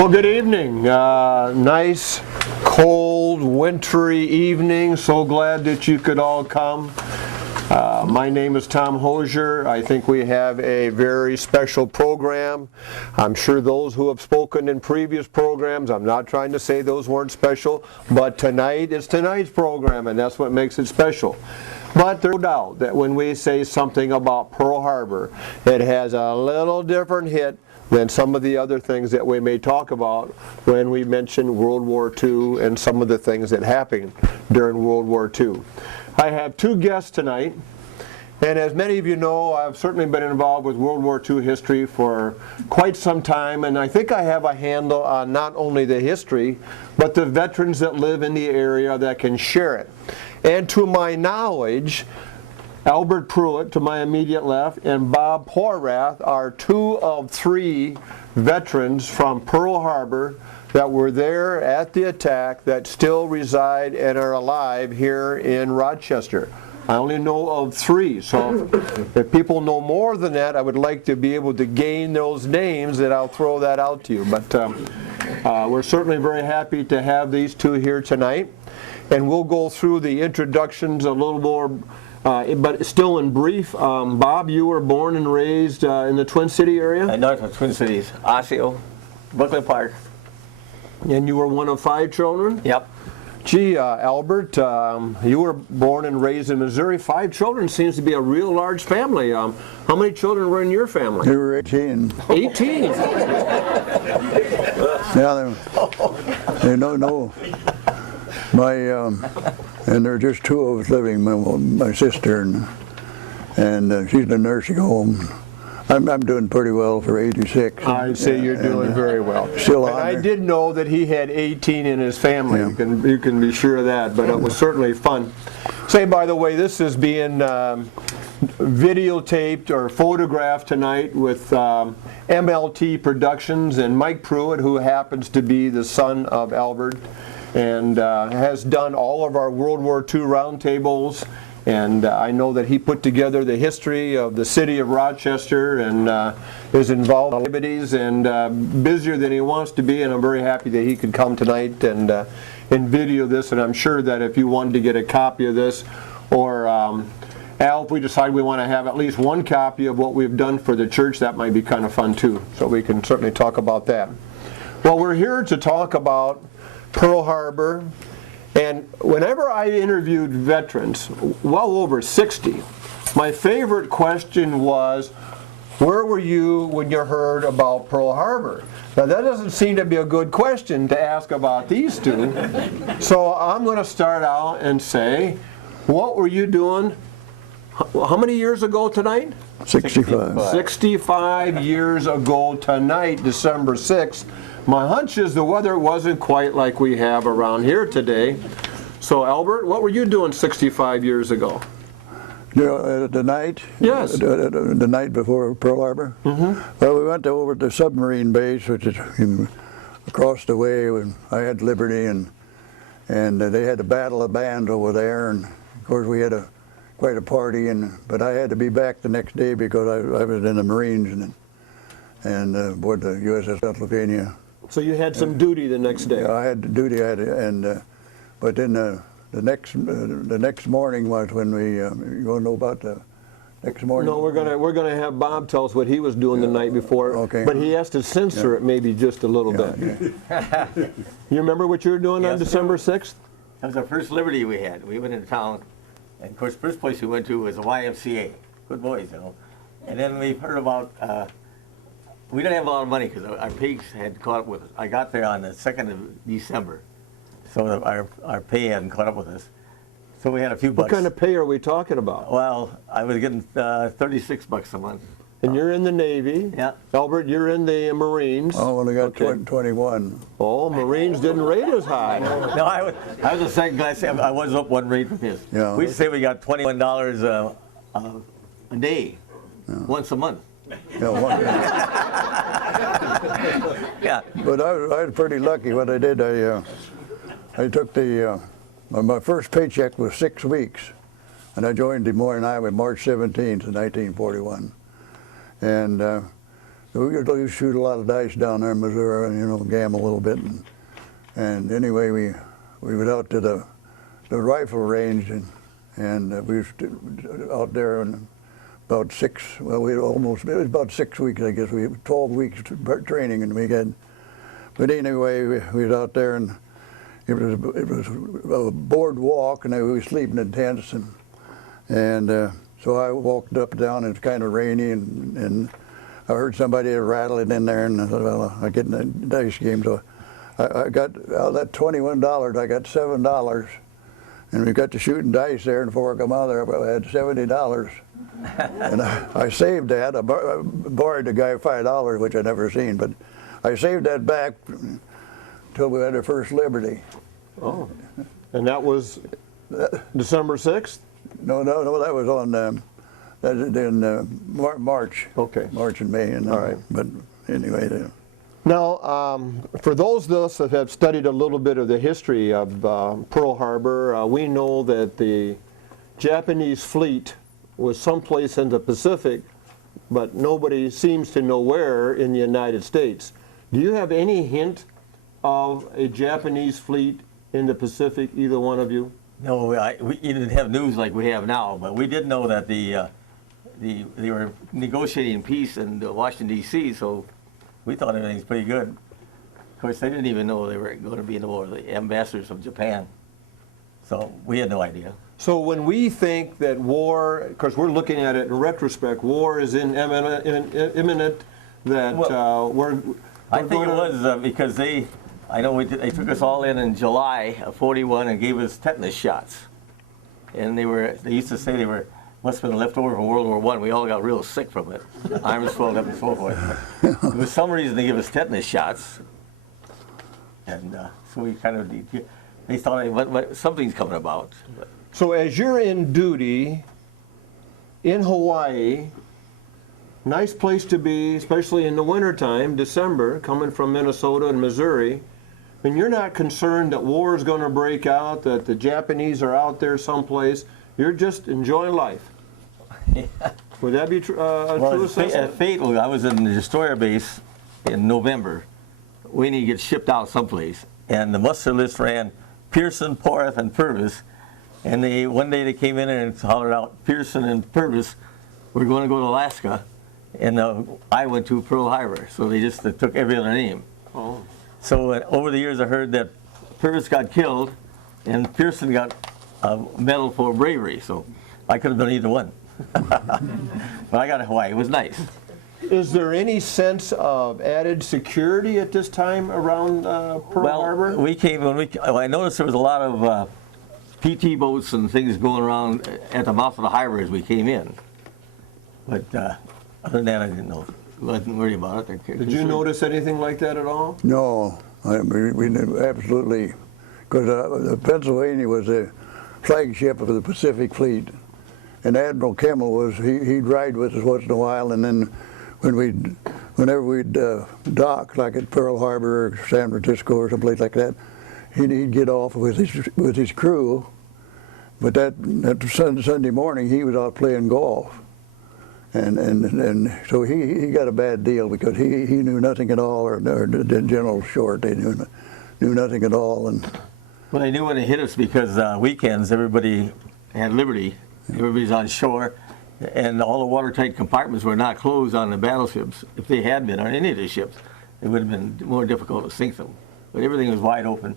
Well, good evening. Nice, cold, wintry evening. So glad that you could all come. My name is Tom Hosier. I think we have a very special program. I'm sure those who have spoken in previous programs, I'm not trying to say those weren't special, but tonight is tonight's program, and that's what makes it special. But there's no doubt that when we say something about Pearl Harbor, it has a little different hit than some of the other things that we may talk about when we mention World War II and some of the things that happened during World War II. I have two guests tonight, and as many of you know, I've certainly been involved with World War II history for quite some time, and I think I have a handle on not only the history, but the veterans that live in the area that can share it. And to my knowledge, Albert Pruett, to my immediate left, and Bob Porath are two of three veterans from Pearl Harbor that were there at the attack that still reside and are alive here in Rochester. I only know of three, so if people know more than that, I would like to be able to gain those names, and I'll throw that out to you. But we're certainly very happy to have these two here tonight, and we'll go through the introductions a little more, but still in brief. Bob, you were born and raised in the Twin City area? Not the Twin Cities, Osseo, Brooklyn Park. And you were one of 5 children? Yep. Gee, Albert, you were born and raised in Missouri. 5 children seems to be a real large family. How many children were in your family? There were 18. 18? Yeah, no. And there were just 2 of us living, my sister, and she's in a nursing home. I'm doing pretty well for 86. I'd say you're doing very well. Still on I there. did know that he had 18 in his family. Yeah. You can be sure of that, but it was certainly fun. Say, by the way, this is being videotaped or photographed tonight with MLT Productions and Mike Pruett, who happens to be the son of Albert, and has done all of our World War II roundtables. And I know that he put together the history of the city of Rochester and is involved in activities and busier than he wants to be, and I'm very happy that he could come tonight and video this, and I'm sure that if you wanted to get a copy of this, or Al, if we decide we want to have at least one copy of what we've done for the church, that might be kind of fun too, so we can certainly talk about that. Well, we're here to talk about Pearl Harbor. And whenever I interviewed veterans, well over 60, my favorite question was, where were you when you heard about Pearl Harbor? Now that doesn't seem to be a good question to ask about these two. So I'm going to start out and say, what were you doing, how many years ago tonight? 65. 65 years ago tonight, December 6th. My hunch is the weather wasn't quite like we have around here today. So Albert, what were you doing 65 years ago? The night? Yes. The night before Pearl Harbor? Mm-hmm. Well, we went over to the submarine base, which is across the way when I had Liberty, and they had the Battle of Bands over there, and of course we had quite a party, but I had to be back the next day because I was in the Marines and aboard the USS Pennsylvania. So you had some duty the next day. I had duty, but then the next morning was when you want to know about the next morning? No, we're gonna have Bob tell us what he was doing the night before. Okay. But he has to censor it maybe just a little bit. Okay. You remember what you were doing on December 6th? That was our first Liberty we had. We went into town, and of course, first place we went to was the YMCA. Good boys, you know. And then we heard about. We didn't have a lot of money because our pigs had caught up with us. I got there on the 2nd of December, so our pay hadn't caught up with us. So we had a few bucks. What kind of pay are we talking about? Well, I was getting $36 a month. And you're in the Navy. Yeah. Albert, you're in the Marines. I only got 21. Oh, Marines didn't rate as high. No, I was the second class. I was up one rate from his. Yeah. We say we got $21 a day, once a month. Yeah, Yeah. but I was pretty lucky. What I did, I took my first paycheck was 6 weeks, and I joined Des Moines, Iowa, March 17th, 1941. And we used to shoot a lot of dice down there in Missouri, and, you know, gamble a little bit. And anyway, we went out to the rifle range, and we was out there in about it was about 6 weeks, I guess. We had 12 weeks training, and we had. But anyway, we was out there, and it was a boardwalk, and we were sleeping in tents, and so I walked up and down, and it's kind of rainy, and I heard somebody rattling in there, and I thought, well, I get in the dice game. So I got, out of that $21, I got $7, and we got to shooting dice there, and before I come out of there, I had $70. And I saved that. I borrowed the guy $5, which I'd never seen, but I saved that back until we had our first Liberty. Oh, and that was December 6th? No, that was on that is in March. Okay. March and May. And, all right. But anyway. Now, for those of us that have studied a little bit of the history of Pearl Harbor, we know that the Japanese fleet was someplace in the Pacific, but nobody seems to know where in the United States. Do you have any hint of a Japanese fleet in the Pacific, either one of you? No, we didn't have news like we have now, but we did know that they were negotiating peace in Washington, D.C., so we thought everything's pretty good. Of course, they didn't even know they were going to be in the war, the ambassadors from Japan. So we had no idea. So when we think that war, because we're looking at it in retrospect, war is imminent, that I think it was because they took us all in July of '41 and gave us tetanus shots, and they used to say they must have been left over from World War I. We all got real sick from it, arms swelled up and so forth. There was some reason they gave us tetanus shots, and so we kind of they thought something's coming about. So as you're in duty in Hawaii, nice place to be, especially in the wintertime, December, coming from Minnesota and Missouri, and you're not concerned that war is going to break out, that the Japanese are out there someplace. You're just enjoying life. Yeah. Would that be a true assessment? At fate, I was in the destroyer base in November, waiting to get shipped out someplace, and the muster list ran Pearson, Porath, and Purvis. And one day they came in and hollered out, Pearson and Purvis, we're going to go to Alaska. And I went to Pearl Harbor. So they just took every other name. Oh. So over the years I heard that Purvis got killed and Pearson got a medal for bravery. So I could have done either one. But I got to Hawaii. It was nice. Is there any sense of added security at this time around Pearl Harbor? I noticed there was a lot of PT boats and things going around at the mouth of the harbor as we came in. But other than that, I didn't know. Wasn't worried about it. Did you notice anything like that at all? No, we absolutely, because Pennsylvania was the flagship of the Pacific Fleet, and Admiral Kimmel he'd ride with us once in a while, and then whenever we'd dock, like at Pearl Harbor or San Francisco or someplace like that, he'd get off with his crew, but that Sunday morning he was out playing golf, and so he got a bad deal because he knew nothing at all, or General Short, they knew nothing at all. Well, they knew when they hit us because weekends everybody had liberty, everybody's on shore, and all the watertight compartments were not closed on the battleships. If they had been on any of the ships, it would have been more difficult to sink them. But everything was wide open.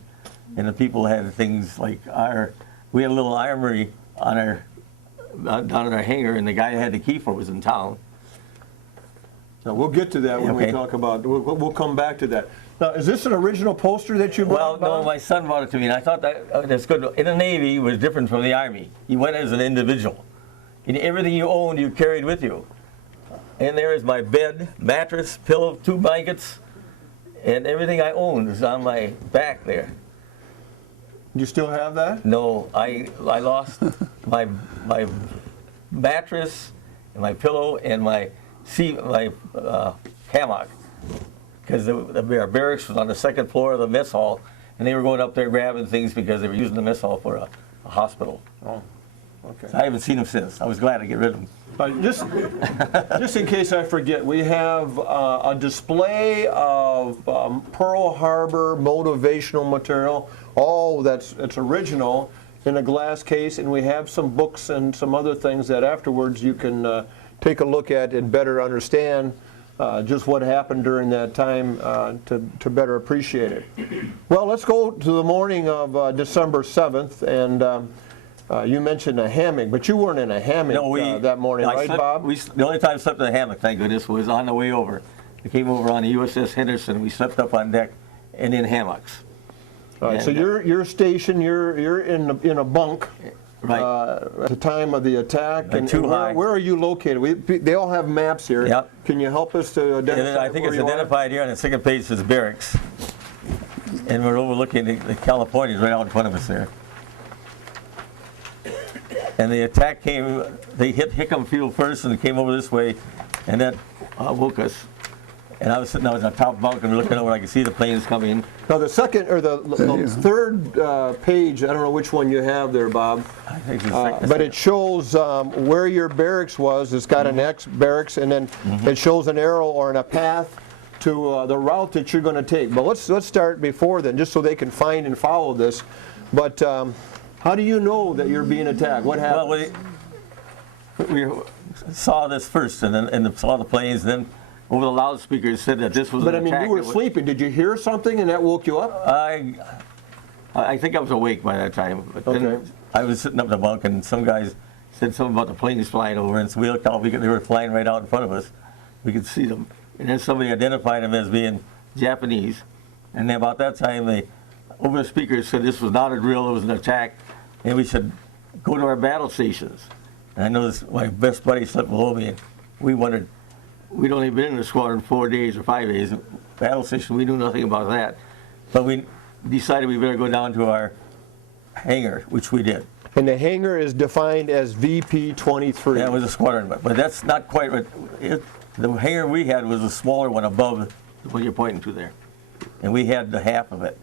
And the people had things like we had a little armory on down in our hangar, and the guy that had the key for it was in town. Now, we'll get to that when we talk about, we'll come back to that. Now, is this an original poster that you brought? Well, no, my son brought it to me, and I thought that's good. In the Navy, it was different from the Army. You went as an individual. And everything you owned, you carried with you. And there is my bed, mattress, pillow, 2 blankets, and everything I owned is on my back there. Do you still have that? No, I lost my mattress and my pillow and my hammock, because our barracks was on the 2nd floor of the mess hall, and they were going up there grabbing things because they were using the mess hall for a hospital. Oh. Okay. So I haven't seen them since. I was glad to get rid of them. Just in case I forget, we have a display of Pearl Harbor motivational material. It's original in a glass case, and we have some books and some other things that afterwards you can take a look at and better understand just what happened during that time to better appreciate it. Well, let's go to the morning of December 7th, and you mentioned a hammock, but you weren't in a hammock that morning, right, Bob? The only time I slept in a hammock, thank goodness, was on the way over. We came over on the USS Henderson. We slept up on deck and in hammocks. All right, so you're stationed. You're in a bunk. Right. At the time of the attack. And too high. Where are you located? They all have maps here. Yep. Can you help us to identify? I think where it's you are? identified here on the second page as barracks. And we're overlooking the Californians right out in front of us there. And the attack came, they hit Hickam Field first and came over this way, and that woke us. And I was sitting out on the top bunk and looking over, I could see the planes coming. Now the second, or the third page, I don't know which one you have there, Bob, I think it's the second. but it shows where your barracks was. It's got an X, barracks, and then it shows an arrow or a path to the route that you're going to take. But let's start before then, just so they can find and follow this. But how do you know that you're being attacked? What happened? Well, we saw this first, and then saw the planes, and then over the loudspeakers said that this was But an I mean, attack. you were sleeping. Did you hear something and that woke you up? I think I was awake by that time. But then Okay. I was sitting up in the bunk, and some guys said something about the planes flying over, and so we looked out. They were flying right out in front of us. We could see them, and then somebody identified them as being Japanese. And then about that time, they over the speakers said this was not a drill; it was an attack, and we should go to our battle stations. And I know this, my best buddy slept below me, and we wondered. We'd only been in the squadron 4 days or 5 days. Battle station, we knew nothing about that. But we decided we better go down to our hangar, which we did. And the hangar is defined as VP 23. That was a squadron, but that's not quite right. The hangar we had was a smaller one above the one you're pointing to there. And we had the half of it.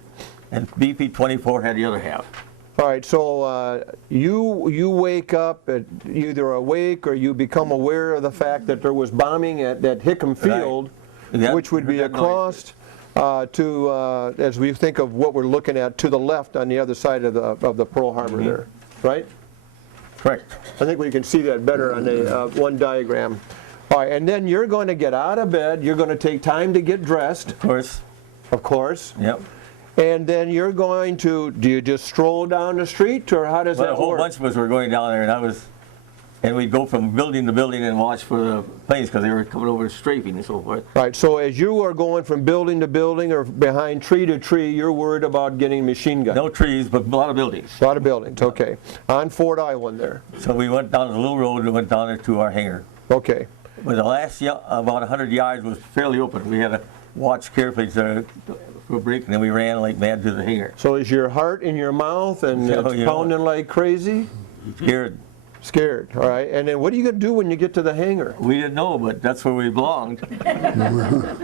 And BP 24 had the other half. All right, so you wake up, either awake or you become aware of the fact that there was bombing at Hickam Field, Right. which would be across as we think of what we're looking at, to the left on the other side of the Pearl Harbor there, right? Correct. I think we can see that better on the one diagram. All right, and then you're going to get out of bed. You're going to take time to get dressed. Of course. Yep. And then you're going to, do you just stroll down the street, or how does that work? A whole bunch of us were going down there, and we'd go from building to building and watch for the planes because they were coming over strafing and so forth. Right, so as you are going from building to building or behind tree to tree, you're worried about getting machine guns. No trees, but a lot of buildings. A lot of buildings, okay. On Fort Island there. So we went down the little road and went down there to our hangar. Okay. But the last about 100 yards was fairly open. We had to watch carefully for a break, and then we ran like mad to the hangar. So is your heart in your mouth and it's pounding like crazy? Scared. Scared, all right. And then what are you going to do when you get to the hangar? We didn't know, but that's where we belonged.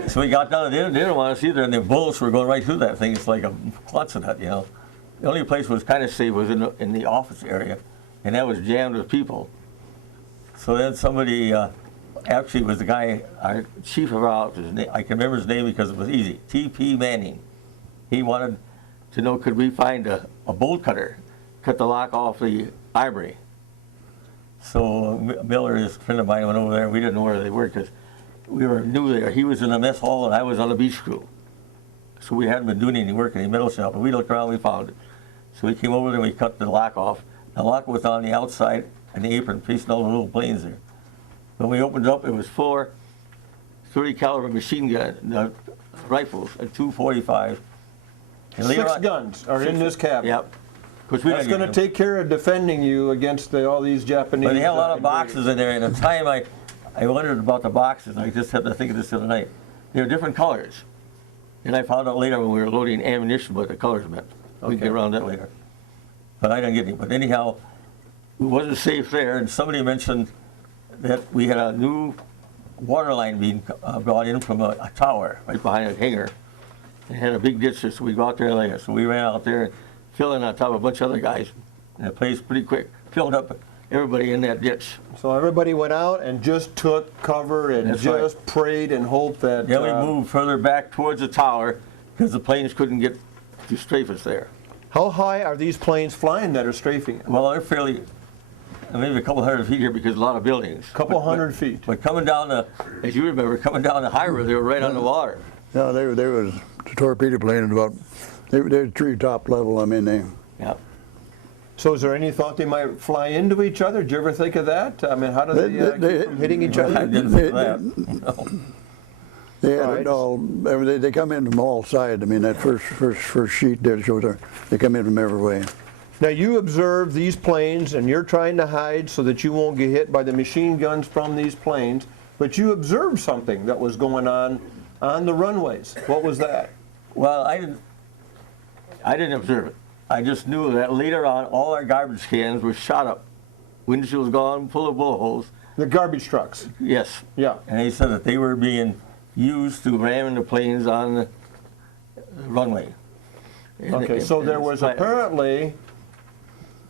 So we got down there. They didn't want us either, and the bullets were going right through that thing. It's like a Quonset hut, you know. The only place was kind of safe was in the office area, and that was jammed with people. So then somebody, actually was the guy, our chief of our office, I can remember his name because it was easy, T.P. Manning. He wanted to know, could we find a bolt cutter, cut the lock off the ivory. So Miller, his friend of mine, went over there. We didn't know where they were because we were new there. He was in the mess hall and I was on the beach crew. So we hadn't been doing any work in the metal shop, but we looked around, we found it. So we came over there and we cut the lock off. The lock was on the outside and the apron facing all the little planes there. When we opened it up, it was 4 30 caliber machine gun rifles and 2 45. And 6 guns are in this cabin. Yep. That's going to take care of defending you against all these Japanese. But they had a lot of boxes in there, and at the time I wondered about the boxes. I just had to think of this the other night. They were different colors. And I found out later when we were loading ammunition what the colors meant. We can get around that later. But I didn't get any. But anyhow, it wasn't safe there, and somebody mentioned that we had a new water line being brought in from a tower right behind a hangar. It had a big ditch there, so we go out there later. So we ran out there and filled in on top of a bunch of other guys. And the place pretty quick filled up. everybody in that ditch. So everybody went out and just took cover and That's right. just prayed and hoped that... Then we moved further back towards the tower because the planes couldn't get to strafe us there. How high are these planes flying that are strafing it? Well, they're fairly, maybe a couple hundred feet here because a lot of buildings. Couple hundred feet. But coming down the, as you remember, coming down the high road, they were right on the water. No, they was the torpedo plane at about, they were treetop level. I mean, they, Yeah. So is there any thought they might fly into each other? Did you ever think of that? I mean, how do they keep from hitting each I other? didn't think of that. No. they had Right. it all. They come in from all sides. I mean, that first sheet there shows they come in from every way. Now you observe these planes and you're trying to hide so that you won't get hit by the machine guns from these planes, but you observed something that was going on the runways. What was that? Well, I didn't observe it. I just knew that later on, all our garbage cans were shot up. Windshields gone, full of bullet holes. The garbage trucks. Yes. Yeah. And they said that they were being used to ram into planes on the runway. Okay, so there was apparently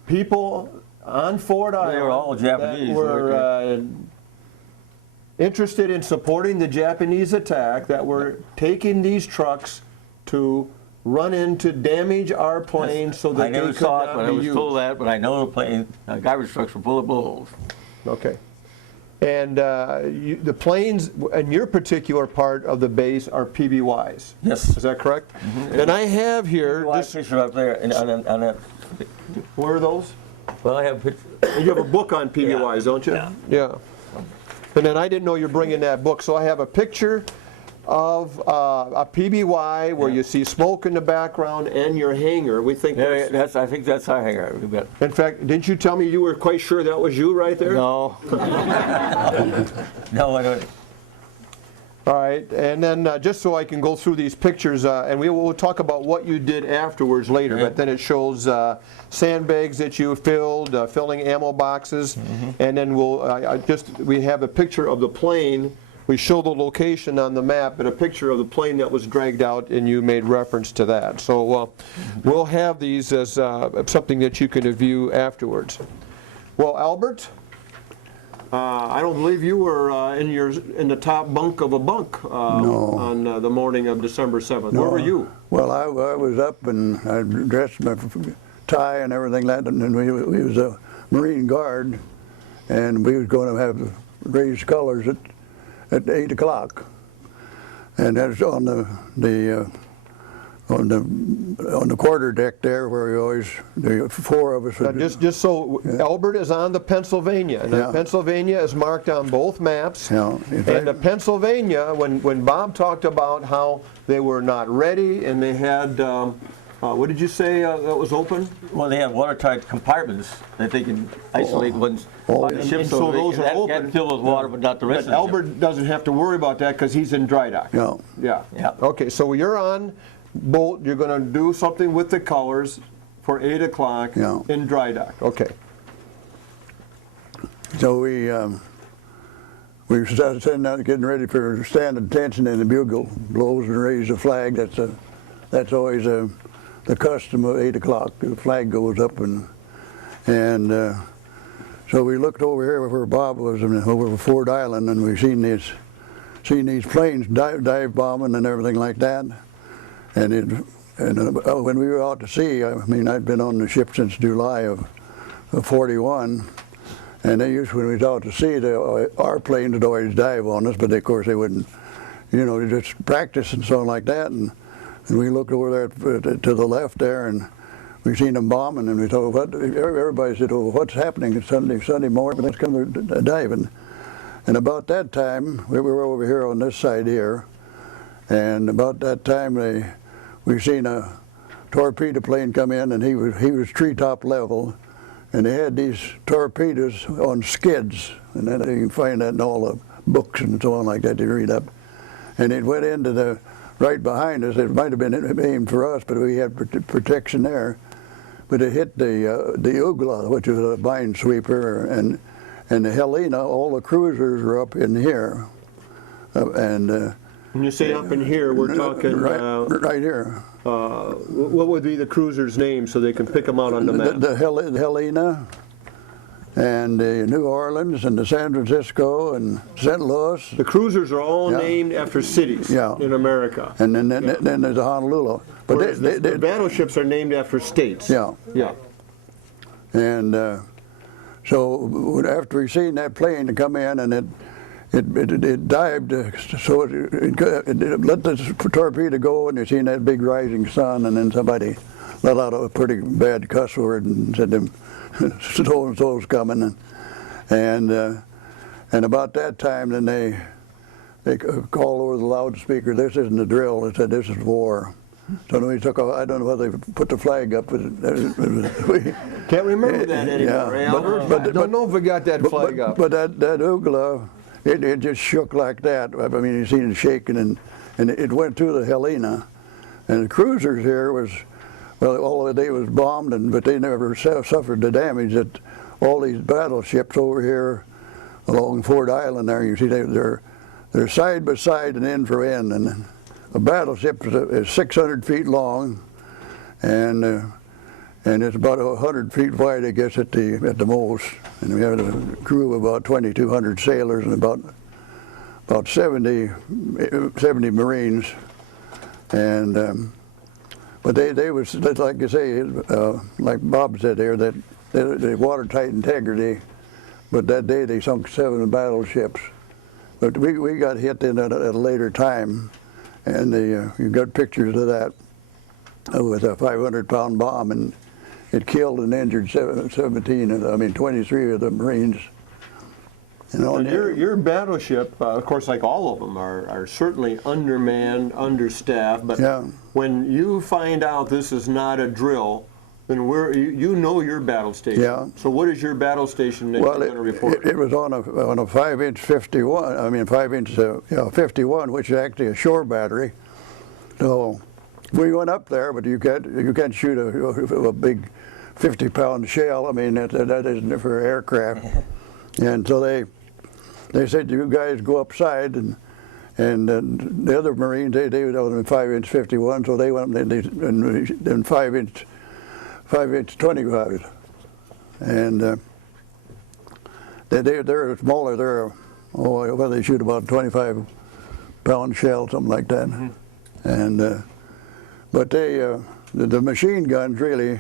people on Ford Island They were all Japanese, that were interested in supporting the Japanese attack, that were taking these trucks to run into damage our planes so that I never they could saw it, not but I be was used. told that. But I know the plane, garbage trucks were full of bullet holes. Okay. And the planes in your particular part of the base are PBYs. Yes. Is that correct? And I have here, Just picture up there, and on that. where are those? Well, I have a picture. You have a book on PBYs, don't you? Yeah. Yeah. And then I didn't know you're bringing that book, so I have a picture of a PBY where you see smoke in the background and your hangar. We think that's, I think that's our hangar. We bet. in fact, didn't you tell me you were quite sure that was you right there? No. No, I don't. All right, and then just so I can go through these pictures, and we will talk about what you did afterwards later, but then it shows sandbags that you filled, filling ammo boxes, and then we have a picture of the plane. We show the location on the map, but a picture of the plane that was dragged out, and you made reference to that. So we'll have these as something that you can view afterwards. Well, Albert, I don't believe you were in the top bunk of a bunk on the morning of December 7th. No. Where were you? Well, I was up and I dressed my tie and everything like that, and we was a Marine Guard, and we was going to have raised colors at 8 o'clock, and that's on the quarter deck there, where we always, the four of us. Now, just so Albert is on the Pennsylvania, and the Pennsylvania is marked on both maps. Yeah. And the Pennsylvania, when Bob talked about how they were not ready and they had, what did you say that was open? Well, they have watertight compartments that they can isolate ones on the ship, and so those are that open. can fill with water, but not the rest But of the ship. Albert doesn't have to worry about that because he's in dry dock. Yeah. Yeah. Yeah. Okay, so you're on boat. You're going to do something with the colors for 8 o'clock in dry dock. Okay. So we started sitting out, getting ready for stand attention, and the bugle blows and raises the flag. That's always the custom of 8 o'clock. The flag goes up, and so we looked over here where Bob was, over Ford Island, and we seen these planes dive bombing and everything like that. And when we were out to sea, I mean, I'd been on the ship since July of 41, and they used, when we was out to sea, our planes would always dive on us, but of course they wouldn't, they just practice and so like that. And we looked over there to the left there, and we seen them bombing, and we thought, everybody said, "Oh, what's happening Sunday morning? Let's come diving." And about that time, we were over here on this side here, and about that time we seen a torpedo plane come in, and he was treetop level, and they had these torpedoes on skids, and then you can find that in all the books and so on like that you read up. And it went into the right behind us. It might have been aimed for us, but we had protection there. But it hit the Ugla, which is a minesweeper, and the Helena. All the cruisers were up in here, When you say up in here, we're talking right here. what would be the cruiser's name so they can pick them out on the map? The Helena, and New Orleans and the San Francisco and St. Louis. The cruisers are all named after cities in America. And then there's Honolulu. But the battleships are named after states. Yeah. Yeah. And so after we seen that plane come in, and it dived, so it let the torpedo go, and you seen that big rising sun, and then somebody let out a pretty bad cuss word and said them so and so's coming, and about that time then they called over the loudspeaker, "This isn't a drill," they said, "This is war." So then we took off. I don't know whether they put the flag up, but we can't remember that anymore. I don't know if we got that flag up. But that Ugla, it just shook like that. I mean, you seen it shaking, and it went through the Helena, and the cruisers here was, well, all of the day was bombed, but they never suffered the damage that all these battleships over here along Ford Island there. You see, they're side by side and end for end, and a battleship is 600 feet long, and it's about 100 feet wide, I guess, at the most. And we have a crew of about 2,200 sailors and about 70 Marines. And but they was, like you say, like Bob said there, that they watertight integrity. But that day they sunk 7 battleships. But we got hit in at a later time. And you got pictures of that with a 500-pound bomb, and it killed and injured 23 of the Marines. You know, and your battleship, of course, like all of them, are certainly undermanned, understaffed. But when you find out this is not a drill, then you know your battle station. Yeah. So what is your battle station that you're going to report? It was on a 5-inch 51. I mean 5-inch 51, which is actually a shore battery. So we went up there, but you can't shoot a big 50-pound shell. I mean that isn't for aircraft. And so they said, you guys go upside, and the other Marines they were on a 5-inch 51, so they went up and 5-inch 25, and they're smaller. They're well, they shoot about 25-pound shell, something like that. Mm-hmm. And but the machine guns really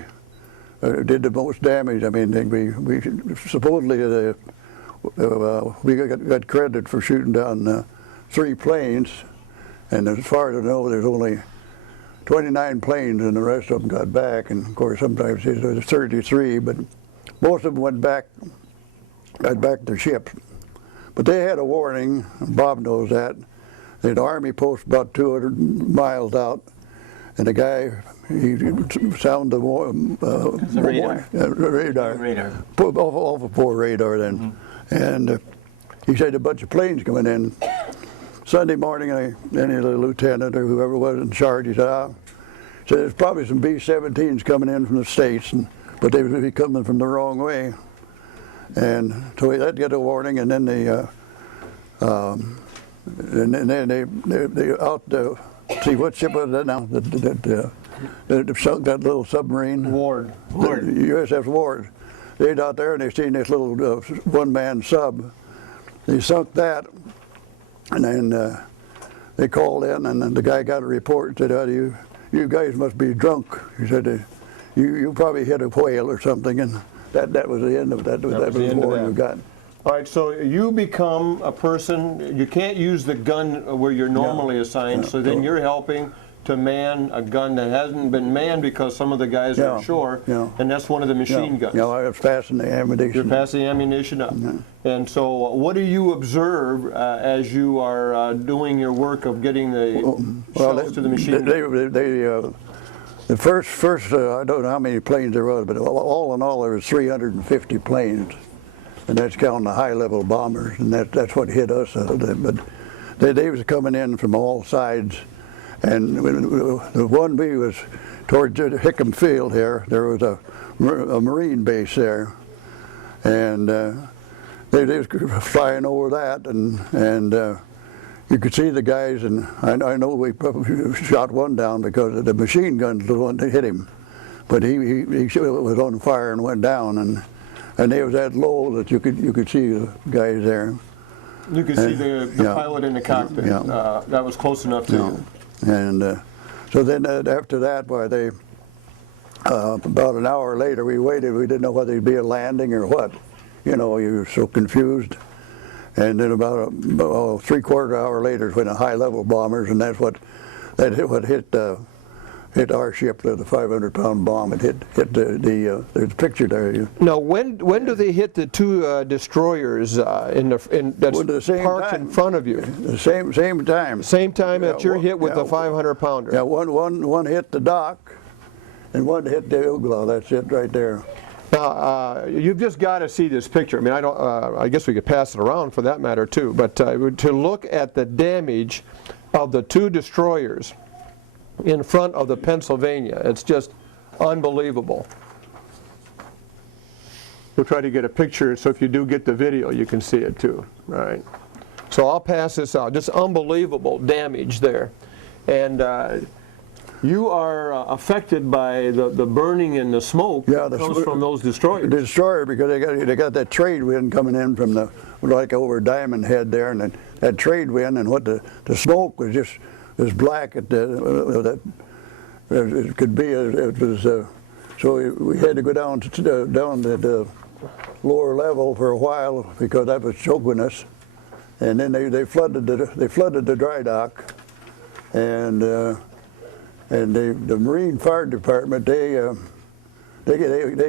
did the most damage. I mean, we supposedly we got credit for shooting down 3 planes, and as far as I know, there's only 29 planes, and the rest of them got back. And of course, sometimes it was 33, but most of them got back their ships. But they had a warning, and Bob knows that. They had an army post about 200 miles out, and the guy, he sounded the radar. Off of poor radar then. Mm-hmm. And he said a bunch of planes coming in. Sunday morning, any of the lieutenant or whoever was in charge, he said, there's probably some B-17s coming in from the States, but they would be coming from the wrong way. And so that got a warning, and then they out to see what ship was that now that sunk that little submarine. Ward. The USS Ward. They'd out there and they seen this little one-man sub. They sunk that, and then they called in, and then the guy got a report and said, you guys must be drunk. He said, you probably hit a whale or something, and that was the end of that. That was the warning we got. All right, so you become a person, you can't use the gun where you're normally assigned, so then you're helping to man a gun that hasn't been manned because some of the guys are ashore, and that's one of the machine guns. Yeah, I was passing the ammunition. You're passing the ammunition up. And so what do you observe as you are doing your work of getting the shells to the machine gun? The first I don't know how many planes there was, but all in all there was 350 planes. And that's counting the high-level bombers, and that's what hit us. But they was coming in from all sides. And the one B was towards Hickam Field here. There was a Marine base there, and they was flying over that, and you could see the guys. And I know we probably shot one down because the machine gun was the one that hit him, but he was on fire and went down. And and they was that low that you could see the guys there. You could see the yeah. pilot in the cockpit. Yeah. That was close enough to you. And so then after that, why they about an hour later we waited. We didn't know whether it'd be a landing or what. You know, you were so confused. And then about a 3/4 hour later, when the high-level bombers, and that's what hit our ship, the 500-pound bomb. It hit there's a picture there. Now, when do they hit the two destroyers that's parked in front of you? The same time. Same time that you're hit with the 500-pounder. Yeah, one hit the dock, and one hit the Ugla. That's it right there. Now, you've just got to see this picture. I mean, I guess we could pass it around for that matter too. But to look at the damage of the two destroyers in front of the Pennsylvania, it's just unbelievable. We'll try to get a picture, so if you do get the video, you can see it too. All right. So I'll pass this out. Just unbelievable damage there, and you are affected by the burning and the smoke that comes from those destroyers. The destroyer, because they got that trade wind coming in from like over Diamond Head there, and that trade wind, and what the smoke was just as black at that it could be. It was so we had to go down to the lower level for a while because that was choking us, and then they flooded the dry dock, and the Marine Fire Department they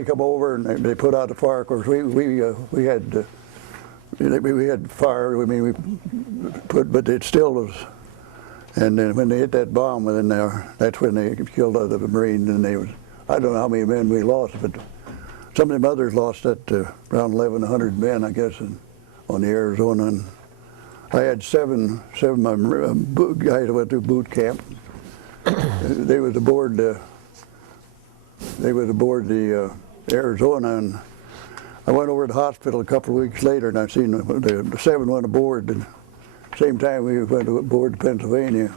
come over and they put out the fire. Of course, we had fire. I mean, but it still was. And then when they hit that bomb within there, that's when they killed other Marines. And I don't know how many men we lost, but some of them others lost around 1,100 men, I guess, on the Arizona. And I had seven of my guys that went through boot camp. They was aboard the Arizona, and I went over to the hospital a couple of weeks later, and I seen the 7 went aboard. And same time we went aboard to Pennsylvania,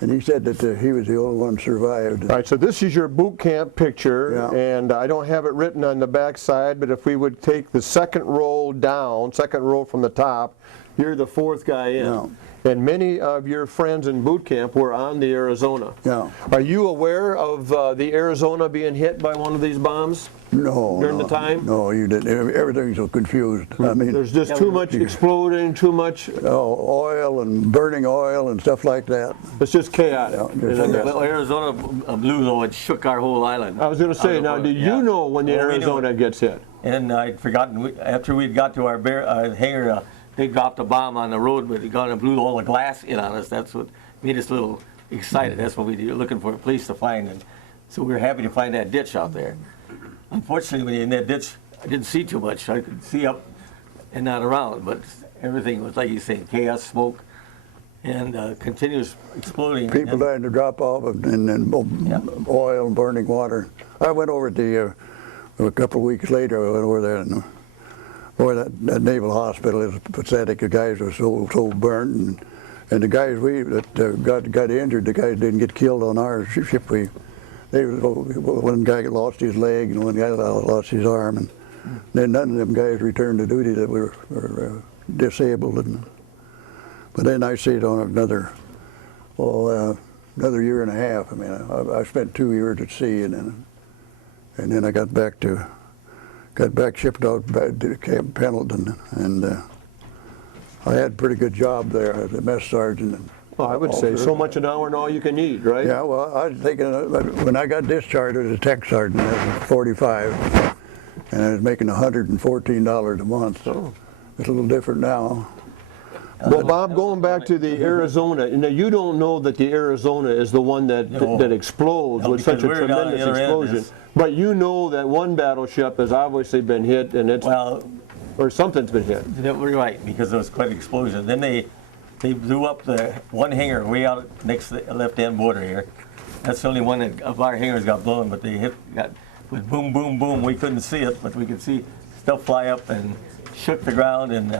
and he said that he was the only one survived. All right, so this is your boot camp picture, Yeah. and I don't have it written on the back side, but if we would take the second row down, second row from the top, you're the 4th guy in. Yeah. And many of your friends in boot camp were on the Arizona. Yeah. Are you aware of the Arizona being hit by one of these bombs? No. During the time? No, you didn't. Everything's so confused. I mean, There's just too much exploding, too much. oil and burning oil and stuff like that. It's just chaotic. Yeah, Well, Arizona blew though, it shook our whole island. I was going to say, now, do you know when the Well, we knew Arizona it. gets hit? And I'd forgotten, after we'd got to our hangar, they dropped a bomb on the road, but it got and blew all the glass in on us. That's what made us a little excited. That's what we were looking for a place to find. And so we were happy to find that ditch out there. Unfortunately, when you're in that ditch, I didn't see too much. I could see up and not around, but everything was, like you say, chaos, smoke, and continuous exploding. People dying to drop off and oil and burning water. I went over to a couple of weeks later. I went over there, and boy, that naval hospital is pathetic. The guys were so burnt, and the guys that got injured, the guys didn't get killed on our ship. One guy lost his leg, and one guy lost his arm, and then none of them guys returned to duty that were disabled. But then I stayed on another year and a half. I mean, I spent 2 years at sea, and then I got back shipped out back to Camp Pendleton, and I had a pretty good job there as a mess sergeant. Well, I would say so much an hour and all you can eat, right? Yeah, well, I was thinking, when I got discharged as a tech sergeant, I was 45, and I was making $114 a month, so it's a little different now. Well, Bob, going back to the Arizona, you don't know that the Arizona is the one that explodes with such a tremendous explosion, but you know that one battleship has obviously been hit, and or something's been hit. We're right, because there was quite an explosion. Then they blew up the one hangar way out next to the left-hand border here. That's the only one of our hangars got blown, but they got with boom, boom, boom. We couldn't see it, but we could see stuff fly up and shook the ground. And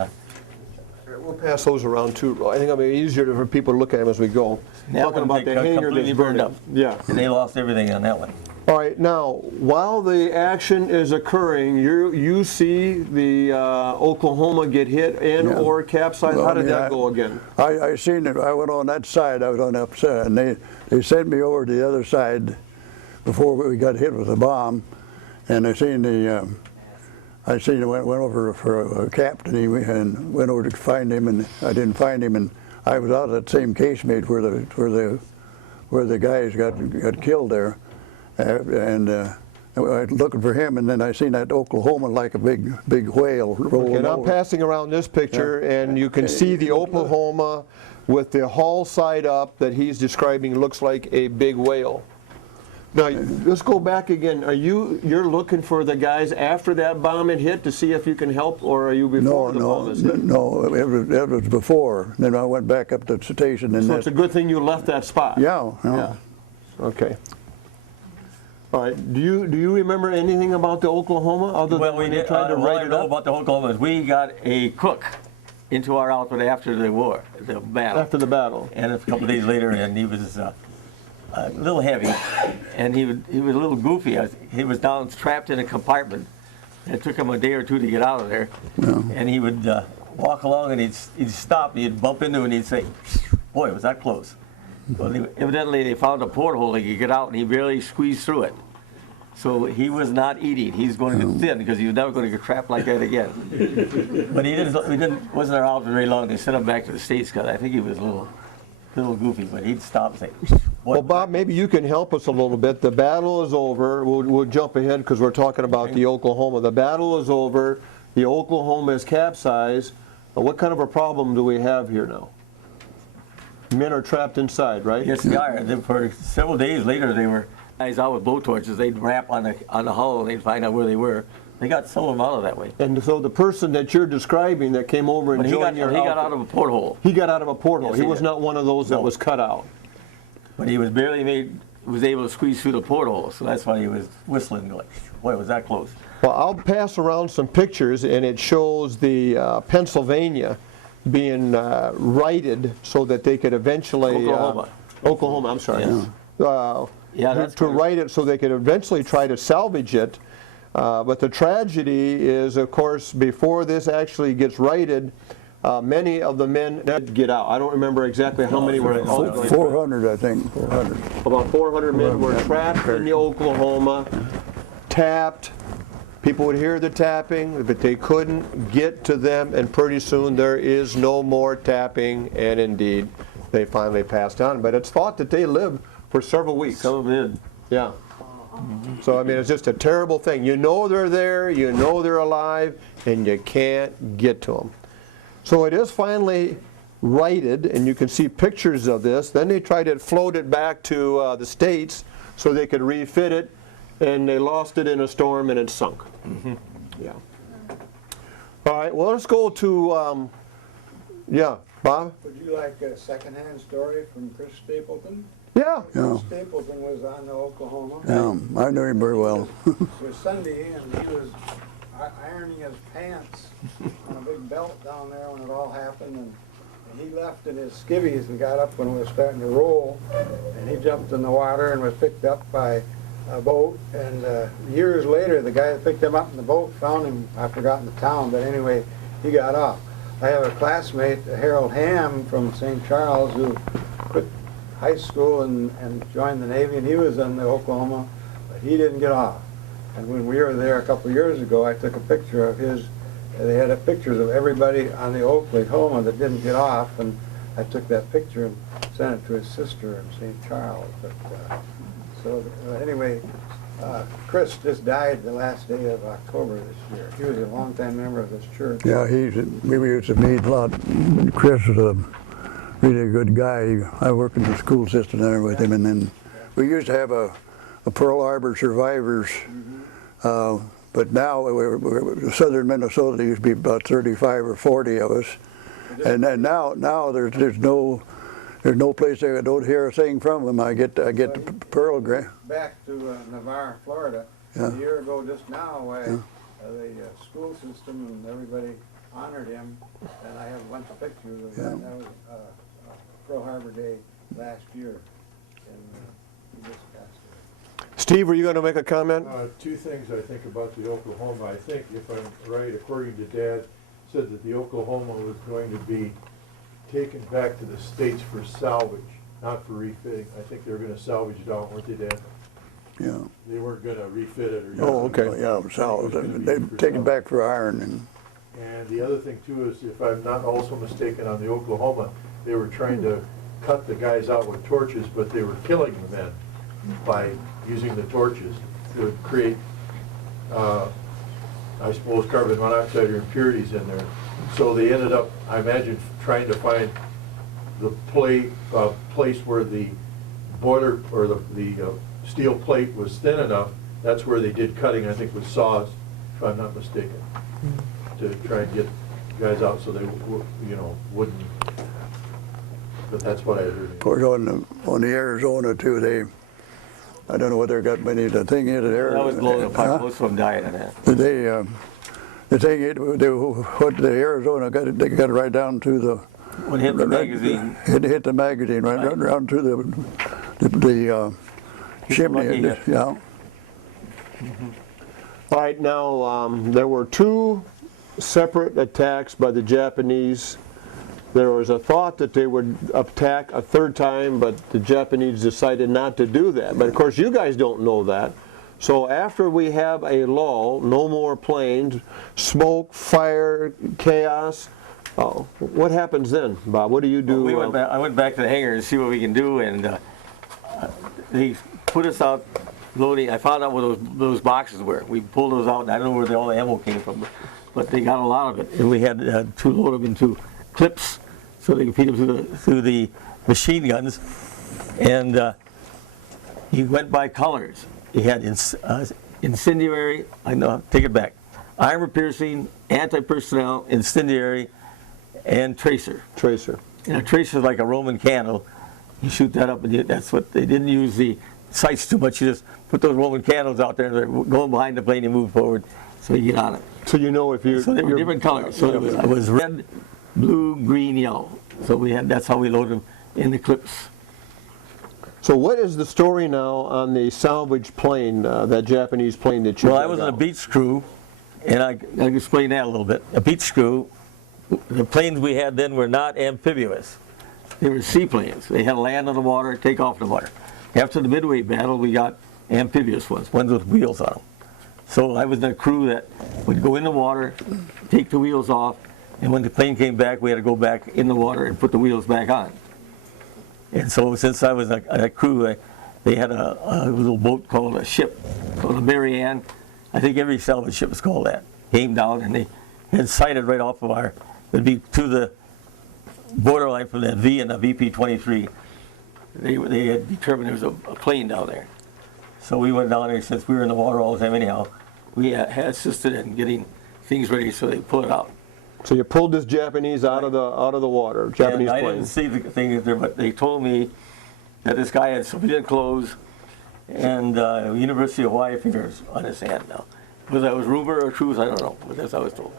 we'll pass those around too. I think it'll be easier for people to look at them as we go. That Talking one about the hangar completely that's burned up. Yeah. And they lost everything on that one. All right, now, while the action is occurring, you see the Oklahoma get hit and Yeah. or capsize. Well, How did I mean, that go again? I seen it. I went on that side. I was on the upside, and they sent me over to the other side before we got hit with a bomb. And I seen went over for a captain and went over to find him, and I didn't find him, and I was out of that same casemate where the guys got killed there, and I was looking for him, and then I seen that Oklahoma like a big whale rolling And I'm over. passing around this picture, and you can see the Oklahoma with the hull side up that he's describing looks like a big whale. Now, let's go back again. You're looking for the guys after that bomb had hit to see if you can help, or are you before the bomb was hit? No, it was before. Then I went back up to the station, and So it's a good thing you left that spot. yeah. Okay. All right. Do you remember anything about the Oklahoma other than when they tried to all write I it know up? about the Oklahoma is we got a cook into our outfit after the war, the battle. After the battle. And a couple of days later, and he was a little heavy, and he was a little goofy. He was down trapped in a compartment. It took him a day or two to get out of there. Yeah. And he would walk along, and he'd stop, and he'd bump into it, and he'd say, "Boy, was that close." Well, evidently they found a porthole he could get out, and he barely squeezed through it. So he was not eating. He's going to get thin because he was never going to get trapped like that again. But wasn't around for very long. They sent him back to the States because I think he was a little goofy. But he'd stop and say, Well, Bob, maybe you can help us a little bit. The battle is over. We'll jump ahead because we're talking about the Oklahoma. The battle is over. The Oklahoma is capsized. What kind of a problem do we have here now? Men are trapped inside, right? Yes, they are. And then for several days later, they were guys out with boat torches. They'd rap on the hull, and they'd find out where they were. They got some of them out of that way. And so the person that you're describing that came over and But he joined your got outfit, out of a porthole. he got out of a porthole. Yes, he he was did. not one of those that No. was cut out. But he was was able to squeeze through the porthole. So that's why he was whistling, like, boy, was that close. Well, I'll pass around some pictures, and it shows the Pennsylvania being righted so that they could eventually Oklahoma, I'm sorry. Yeah, that's to correct. right it so they could eventually try to salvage it. But the tragedy is, of course, before this actually gets righted, many of the men did get out. I don't remember exactly how many were out. 400, I think. 400. About 400 men were trapped in the Oklahoma, tapped. People would hear the tapping, but they couldn't get to them, and pretty soon there is no more tapping, and indeed, they finally passed on. But it's thought that they lived for several weeks. Some of them did. Yeah. So, I mean, it's just a terrible thing. You know they're there, you know they're alive, and you can't get to them. So it is finally righted, and you can see pictures of this. Then they tried to float it back to the States so they could refit it, and they lost it in a storm, and it sunk. Yeah. All right, well, let's go to, yeah, Bob? Would you like a secondhand story from Chris Stapleton? Yeah. Yeah. Chris Stapleton was on the Oklahoma. Yeah, I knew him very well. It was Sunday, and he was ironing his pants on a big belt down there when it all happened. And he left in his skivvies and got up when it was starting to roll. And he jumped in the water and was picked up by a boat. And years later, the guy that picked him up in the boat found him. I've forgotten the town, but anyway, he got off. I have a classmate, Harold Ham from St. Charles, who quit high school and joined the Navy, and he was in the Oklahoma, but he didn't get off. And when we were there a couple of years ago, I took a picture of his. They had pictures of everybody on the Oklahoma that didn't get off, and I took that picture and sent it to his sister in St. Charles. But anyway, Chris just died the last day of October this year. He was a longtime member of this church. Yeah, we used to meet a lot. Chris was a really good guy. I worked in the school system there with him, and then we used to have a Pearl Harbor survivors. But now, southern Minnesota, there used to be about 35 or 40 of us, and then now there's no place I don't hear a thing from them. I get the Pearl grant. Back to Navarre, Florida, Yeah. a year ago just now, the school system and everybody honored him, and I have a bunch of pictures of that. That was Pearl Harbor Day last year, and he just passed away. Steve, were you going to make a comment? Two things I think about the Oklahoma. I think, if I'm right, according to Dad, said that the Oklahoma was going to be taken back to the States for salvage, not for refitting. I think they were gonna salvage it out, weren't they, Dad? Yeah. They weren't gonna refit it or. Oh, okay. Yeah, so they take it back for iron and. And the other thing too is, if I'm not also mistaken, on the Oklahoma, they were trying to cut the guys out with torches, but they were killing the men by using the torches to create, I suppose, carbon monoxide or impurities in there. So they ended up, I imagine, trying to find the place where the boiler or the steel plate was thin enough. That's where they did cutting, I think, with saws, if I'm not mistaken, to try and get guys out so they, wouldn't. But that's what I heard. Of course, on the Arizona too, I don't know whether they got many. The thing is, That was blowing apart. Most of them died on that. The thing is, what the Arizona got, they got right down to the. When it hit the magazine. Hit the magazine right down to the chimney. Lucky, Yeah. All right, now, there were two separate attacks by the Japanese. There was a thought that they would attack a third time, but the Japanese decided not to do that. But of course, you guys don't know that. So after we have a lull, no more planes, smoke, fire, chaos, what happens then, Bob? What do you do? I went back to the hangar to see what we can do, and they put us out loading. I found out where those boxes were. We pulled those out, and I don't know where all the ammo came from, but they got a lot of it. And we had to load them into clips so they could feed them through the machine guns. And he went by colors. He had incendiary, take it back, armor-piercing, anti-personnel, incendiary, and tracer. Tracer. And a tracer is like a Roman candle. You shoot that up, and that's what they didn't use the sights too much. You just put those Roman candles out there, and they're going behind the plane and move forward, so you get on it. So you know if you. So they were different colors. So it was red, blue, green, yellow. So that's how we loaded them in the clips. So what is the story now on the salvage plane, that Japanese plane that you? Well, I was on a beach crew, and I can explain that a little bit. A beach crew, the planes we had then were not amphibious. They were seaplanes. They had to land on the water, take off the water. After the Midway battle, we got amphibious ones with wheels on them. So I was in a crew that would go in the water, take the wheels off, and when the plane came back, we had to go back in the water and put the wheels back on. And so since I was a crew, they had a little boat called a ship, called a Mary Ann. I think every salvage ship was called that. Came down, and they had sighted right off of it'd be to the borderline from that V and the VP-23. They had determined there was a plane down there. So we went down there, since we were in the water all the time anyhow, we had assisted in getting things ready so they pull it out. So you pulled this Japanese out of the water, Japanese I plane. didn't see the thing there, but they told me that this guy had civilian clothes and University of Hawaii fingers on his hand now. Whether that was rumor or truth, I don't know, but that's how I was told.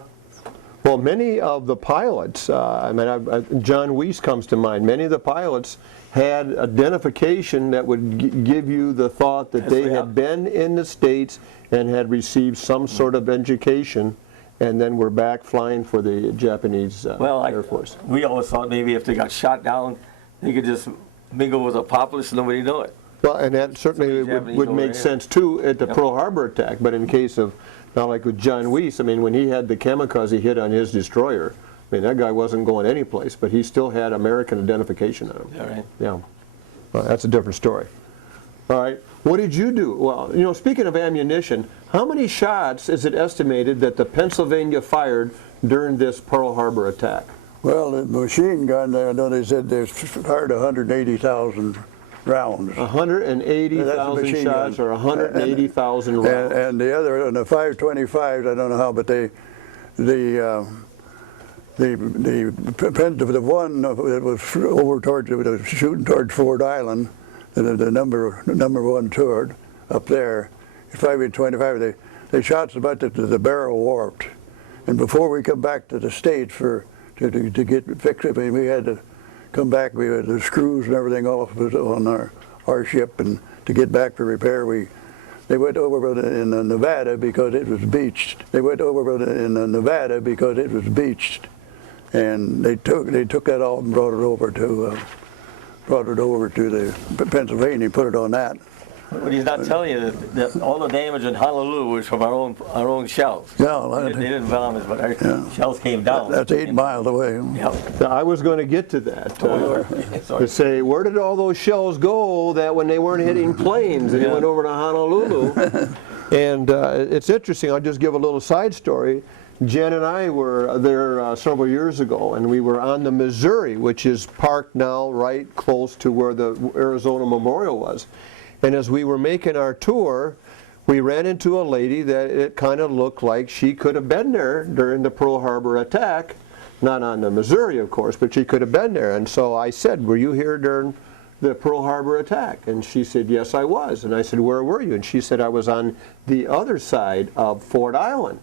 Well, many of the pilots, John Weiss comes to mind, many of the pilots had identification that would give you the thought that they had been in the States and had received some sort of education, and then were back flying for the Japanese Air Force. We always thought maybe if they got shot down, they could just mingle with a populace and nobody know it. Well, and that certainly would make sense too at the Pearl Harbor attack, but in case of, not like with John Weiss, when he had the kamikaze hit on his destroyer, that guy wasn't going anyplace, but he still had American identification on him. All right. Yeah. Well, that's a different story. All right. What did you do? Well, speaking of ammunition, how many shots is it estimated that the Pennsylvania fired during this Pearl Harbor attack? Well, the machine gun, I know they said they fired 180,000 rounds. 180,000 shots or 180,000 rounds. And the other, on the 525s, I don't know how, but the one that was over towards, shooting towards Ford Island, the number one turret up there, 525, they shot so much that the barrel warped. And before we come back to the States to get fixed, we had to come back. We had the screws and everything off on our ship, and to get back for repair, we They went over in Nevada because it was beached. They went over in Nevada because it was beached, and they took that off and brought it over to the Pennsylvania, put it on that. But he's not telling you that all the damage in Honolulu was from our own shells. Yeah, They didn't bomb us, but our shells came down. That's 8 miles away. Yep. I was going to get to that. Sorry. To say, where did all those shells go that when they weren't hitting planes and they went over to Honolulu? And it's interesting, I'll just give a little side story. Jen and I were there several years ago, and we were on the Missouri, which is parked now right close to where the Arizona Memorial was. And as we were making our tour, we ran into a lady that it kind of looked like she could have been there during the Pearl Harbor attack. Not on the Missouri, of course, but she could have been there. And so I said, were you here during the Pearl Harbor attack? And she said, yes, I was. And I said, where were you? And she said, I was on the other side of Ford Island.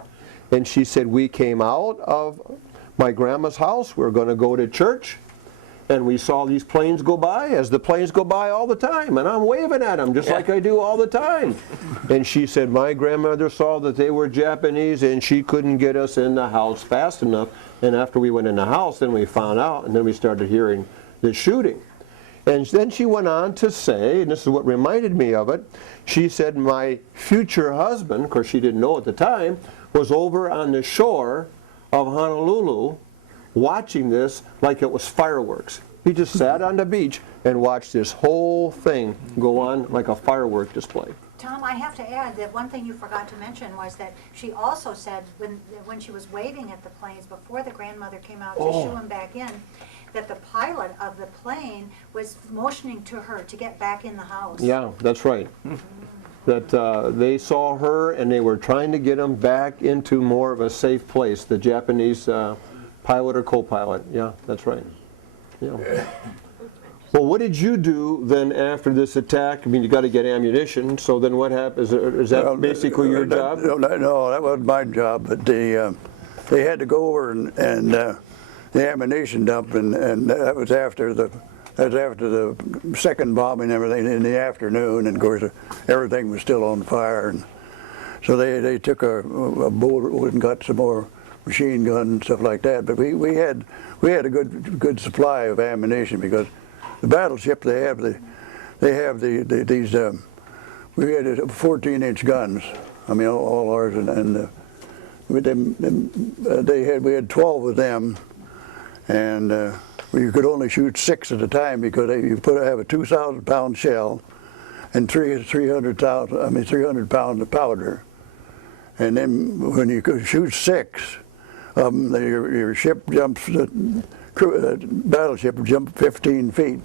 And she said, we came out of my grandma's house. We were going to go to church. And we saw these planes go by, as the planes go by all the time, and I'm waving at them just like I do all the time. And she said, my grandmother saw that they were Japanese, and she couldn't get us in the house fast enough. And after we went in the house, then we found out, and then we started hearing the shooting. And then she went on to say, and this is what reminded me of it, she said, my future husband, of course she didn't know at the time, was over on the shore of Honolulu, watching this like it was fireworks. He just sat on the beach and watched this whole thing go on like a firework display. Tom, I have to add that one thing you forgot to mention was that she also said when she was waving at the planes before the grandmother came out to shoo him back in, that the pilot of the plane was motioning to her to get back in the house. Yeah, that's right. That they saw her and they were trying to get him back into more of a safe place, the Japanese pilot or co-pilot. Yeah, that's right. Yeah. Well, what did you do then after this attack? I mean, you got to get ammunition. So then what happened? Is that basically your job? No, that wasn't my job. But they had to go over and the ammunition dump, and that was after the second bombing and everything in the afternoon. And of course, everything was still on fire. And so they took a boat and got some more machine gun and stuff like that. But we had a good supply of ammunition, because the battleship we had 14-inch guns. I mean, all ours, and we had 12 of them, and you could only shoot 6 at a time, because you have a 2,000-pound shell and 300 pounds of powder, and then when you could shoot 6. Your ship jumps, battleship jumped 15 feet.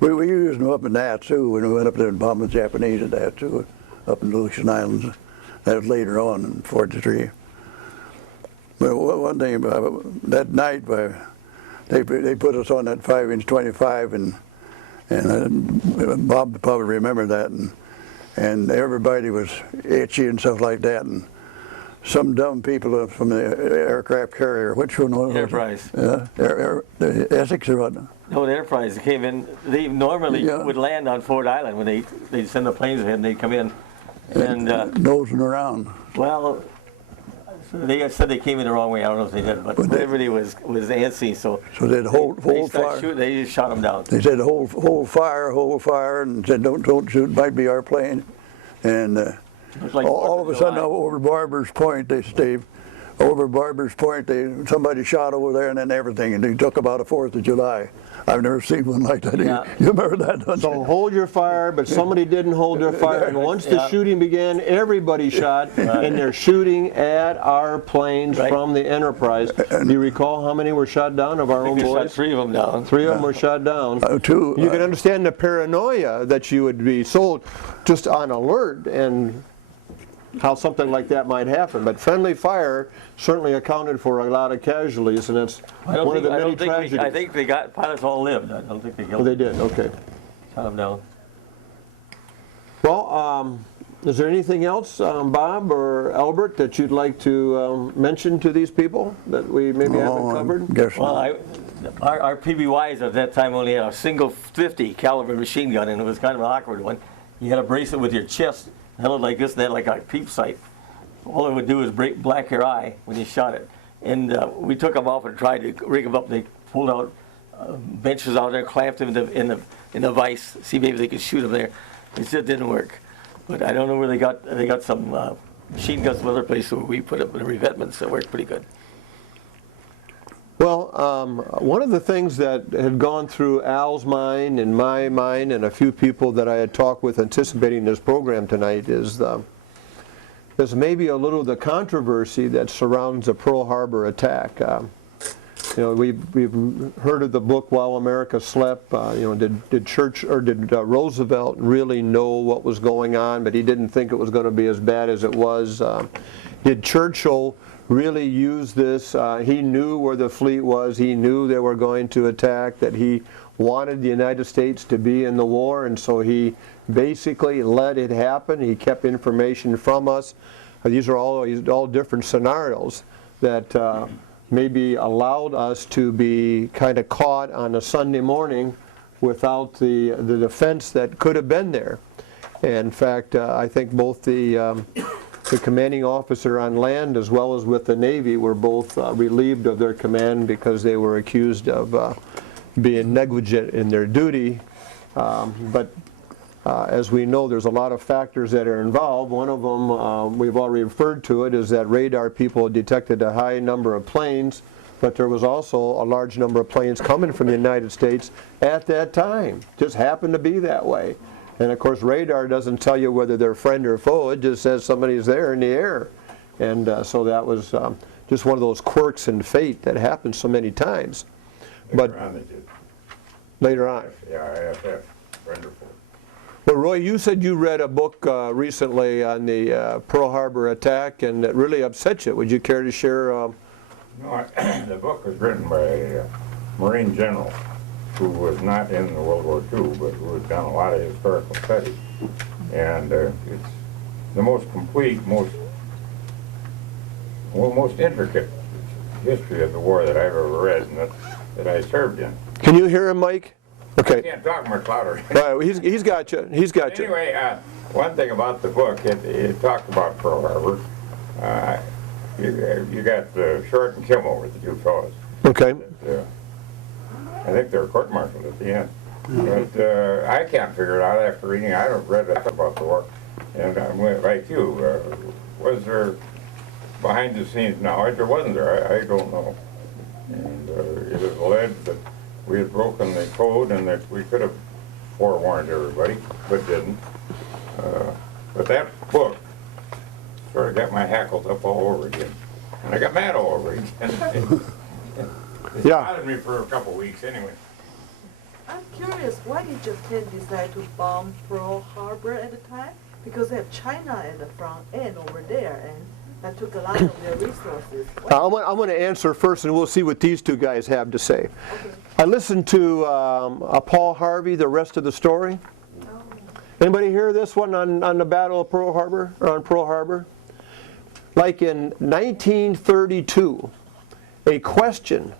We used them up in that too when we went up there and bombed the Japanese at that too, up in the Aleutian Islands. That was later on in 43. But one thing about that night, they put us on that 5-inch 25, and Bob probably remember that, and everybody was itchy and stuff like that. And some dumb people from the aircraft carrier, which one was it? Enterprise. The Essex or what? No, the Enterprise came in. They normally would land on Ford Island when they'd send the planes ahead, and they'd come in. And nosing around. Well, they said they came in the wrong way. I don't know if they did, but everybody was antsy. So they'd hold fire. Shooting, they just shot them down. They said hold fire, and said don't shoot. It might be our plane. And Like all of a sudden, over Barber's Point, somebody shot over there, and then everything, and they took about a 4th of July. I've never seen one like that. Yeah. You remember that, don't So you? hold your fire, but somebody didn't hold their fire, and once the shooting began, everybody shot, and they're shooting at our planes from the Enterprise. Do you recall how many were shot down of our own We shot boys? 3 of them down. 3 of them were shot down. Two. You can understand the paranoia that you would be so just on alert, and how something like that might happen. But friendly fire certainly accounted for a lot of casualties, and it's one of the many tragedies. I think pilots all lived. I don't think they killed Oh, they did, okay. shot them down. Well, is there anything else, Bob or Albert, that you'd like to mention to these people that we maybe haven't covered? Guess Well, not. our PBYs at that time only had a single 50 caliber machine gun, and it was kind of an awkward one. You had to brace it with your chest They looked like this, and they had like a peep sight. All it would do is break black your eye when you shot it. And we took them off and tried to rig them up. They pulled out benches out there, clamped them in the vise, see maybe they could shoot them there. It just didn't work. But I don't know where they got some machine guns from other places where we put up in the revetments that worked pretty good. Well, one of the things that had gone through Al's mind and my mind and a few people that I had talked with anticipating this program tonight is maybe a little of the controversy that surrounds the Pearl Harbor attack. You know, we've heard of the book While America Slept. You know, did Roosevelt really know what was going on, but he didn't think it was going to be as bad as it was? Did Churchill really use this? He knew where the fleet was. He knew they were going to attack, that he wanted the United States to be in the war, and so he basically let it happen. He kept information from us. These are all different scenarios that maybe allowed us to be kind of caught on a Sunday morning without the defense that could have been there. And in fact, I think both the commanding officer on land as well as with the Navy were both relieved of their command because they were accused of being negligent in their duty. But as we know, there's a lot of factors that are involved. One of them, we've already referred to it, is that radar people detected a high number of planes, but there was also a large number of planes coming from the United States at that time. Just happened to be that way. And of course, radar doesn't tell you whether they're friend or foe. It just says somebody's there in the air. And so that was just one of those quirks in fate that happens so many times. Later on they did. Later on. Yeah, IFF, wonderful. Well, Roy, you said you read a book recently on the Pearl Harbor attack, and it really upset you. Would you care to share? No, the book was written by a Marine general who was not in the World War II, but who had done a lot of historical studies. And it's the most complete, most intricate history of the war that I've ever read and that I served in. Can you hear him, Mike? I Okay. can't talk much louder. All right, he's got you. He's got you. Anyway, one thing about the book, it talked about Pearl Harbor. You got Short and Kimmel were the two fellows. Okay. I think they were court-martialed at the end. But I can't figure it out after reading. I don't read enough about the war. And I went like you. Was there behind-the-scenes knowledge or wasn't there? I don't know. And it was alleged that we had broken the code and that we could have forewarned everybody, but didn't. But that book sort of got my hackles up all over again. And I got mad all over again. It Yeah. bothered me for a couple of weeks anyway. I'm curious, why did Japan decide to bomb Pearl Harbor at the time? Because they have China at the front end over there, and that took a lot of their resources. I'm going to answer first, and we'll see what these two guys have to say. Okay. I listened to Paul Harvey, the rest of the story. Anybody hear this one on the Battle of Pearl Harbor, or on Pearl Harbor? Like in 1932, a question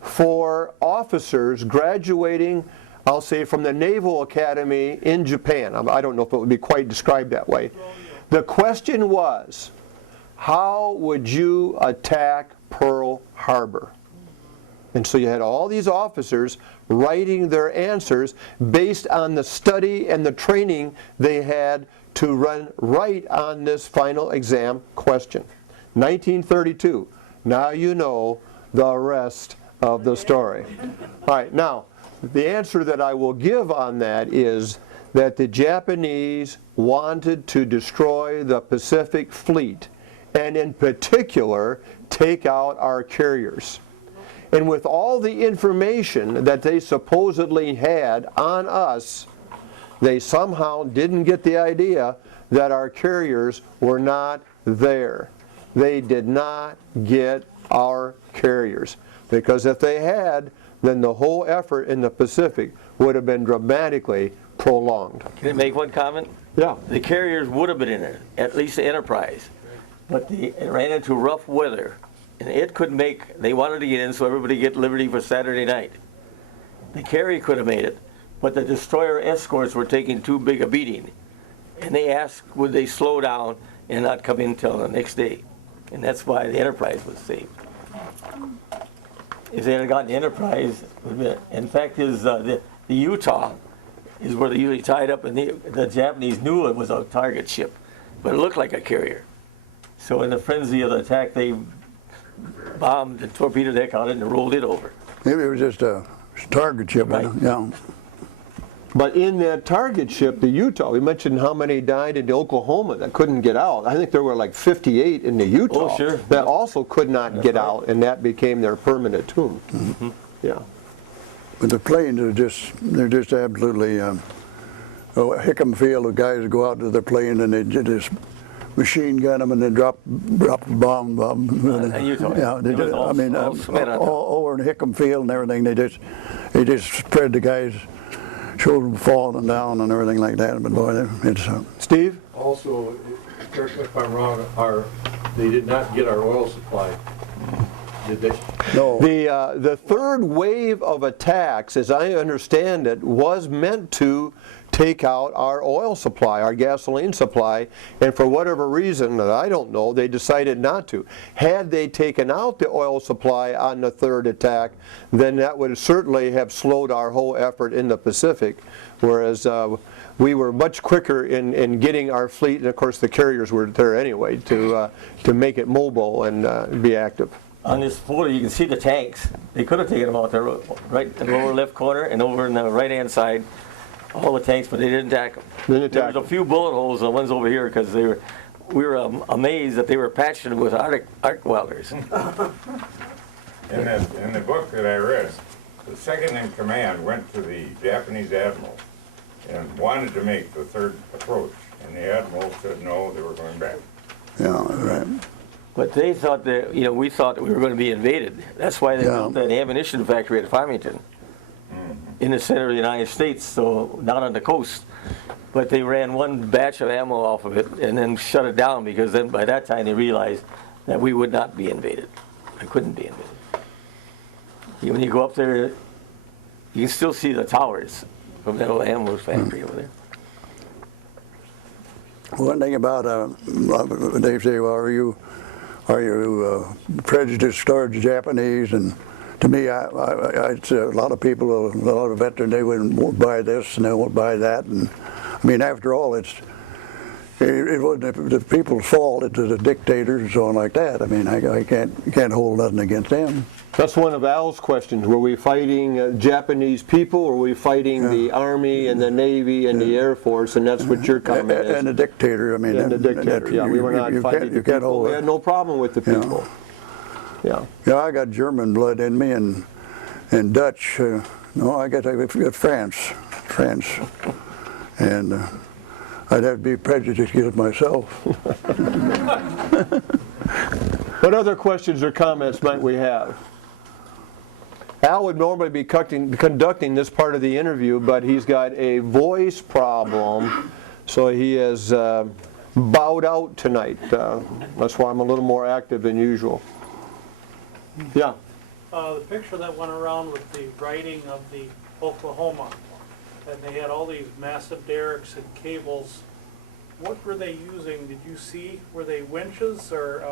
for officers graduating, I'll say, from the Naval Academy in Japan. I don't know if it would be quite described that way. The question was, how would you attack Pearl Harbor? And so you had all these officers writing their answers based on the study and the training they had to run right on this final exam question. 1932. Now you know the rest of the story. All right, now, the answer that I will give on that is that the Japanese wanted to destroy the Pacific Fleet, and in particular, take out our carriers. And with all the information that they supposedly had on us, they somehow didn't get the idea that our carriers were not there. They did not get our carriers. Because if they had, then the whole effort in the Pacific would have been dramatically prolonged. Can I make one comment? Yeah. The carriers would have been in it, at least the Enterprise. But it ran into rough weather, and it couldn't make, they wanted to get in so everybody get liberty for Saturday night. The carrier could have made it, but the destroyer escorts were taking too big a beating. and they asked would they slow down and not come in till the next day. And that's why the Enterprise was saved. If they had gotten the Enterprise, in fact, the Utah is where they usually tied up, and the Japanese knew it was a target ship, but it looked like a carrier. So in the frenzy of the attack, they bombed and torpedoed the heck out of it and rolled it over. Maybe it was just a target ship, Right. yeah. But in that target ship, the Utah, we mentioned how many died in Oklahoma that couldn't get out. I think there were like 58 in the Utah Oh, sure. that also could not get right. out, and that became their permanent tomb. Yeah. But the planes are they're just absolutely, Hickam Field, the guys go out to the plane and they just machine gun them and then drop a bomb. And Utah. Yeah, they It was just, all- I mean, all cement on top. all over in Hickam Field and everything, they just spread the guys, showed them falling down and everything like that. But boy, it's Steve? Also, correct me if I'm wrong, they did not get our oil supply, did they? no. The third wave of attacks, as I understand it, was meant to take out our oil supply, our gasoline supply, and for whatever reason that I don't know, they decided not to. Had they taken out the oil supply on the third attack, then that would certainly have slowed our whole effort in the Pacific, whereas we were much quicker in getting our fleet, and of course the carriers were there anyway, to make it mobile and be active. On this photo, you can see the tanks. They could have taken them out there, right in the lower left corner and over in the right-hand side, all the tanks, but they didn't attack them. Didn't attack There was a them. few bullet holes, the ones over here, because we were amazed that they were patched with arc welders. In the book that I read, the second in command went to the Japanese admiral and wanted to make the third approach, and the admiral said no, they were going back. Yeah, right. But they thought that, we thought that we were going to be invaded. That's why they Yeah. built that ammunition factory at Farmington in the center of the United States, so down on the coast. But they ran one batch of ammo off of it and then shut it down, because then by that time they realized that we would not be invaded. I couldn't be invaded. When you go up there, you can still see the towers from that old ammo factory over there. One thing about they say, well, are you prejudiced towards the Japanese? And to me, I'd say a lot of people, a lot of veterans, they won't buy this and they won't buy that. And I mean, after all, it wasn't the people's fault. It's the dictators and so on like that. I mean, I can't hold nothing against them. That's one of Al's questions. Were we fighting Japanese people, or were we fighting the Army and the Navy and the Air Force? And that's what your comment is. And the dictator, I mean. And the dictator, yeah. We were not fighting the you can't people. hold We it. had no problem with the people. Yeah. Yeah, I got German blood in me and Dutch. No, I got France, and I'd have to be prejudiced against myself. What other questions or comments might we have? Al would normally be conducting this part of the interview, but he's got a voice problem, so he has bowed out tonight. That's why I'm a little more active than usual. Yeah. The picture that went around with the writing of the Oklahoma, and they had all these massive derricks and cables. What were they using? Did you see? Were they winches or?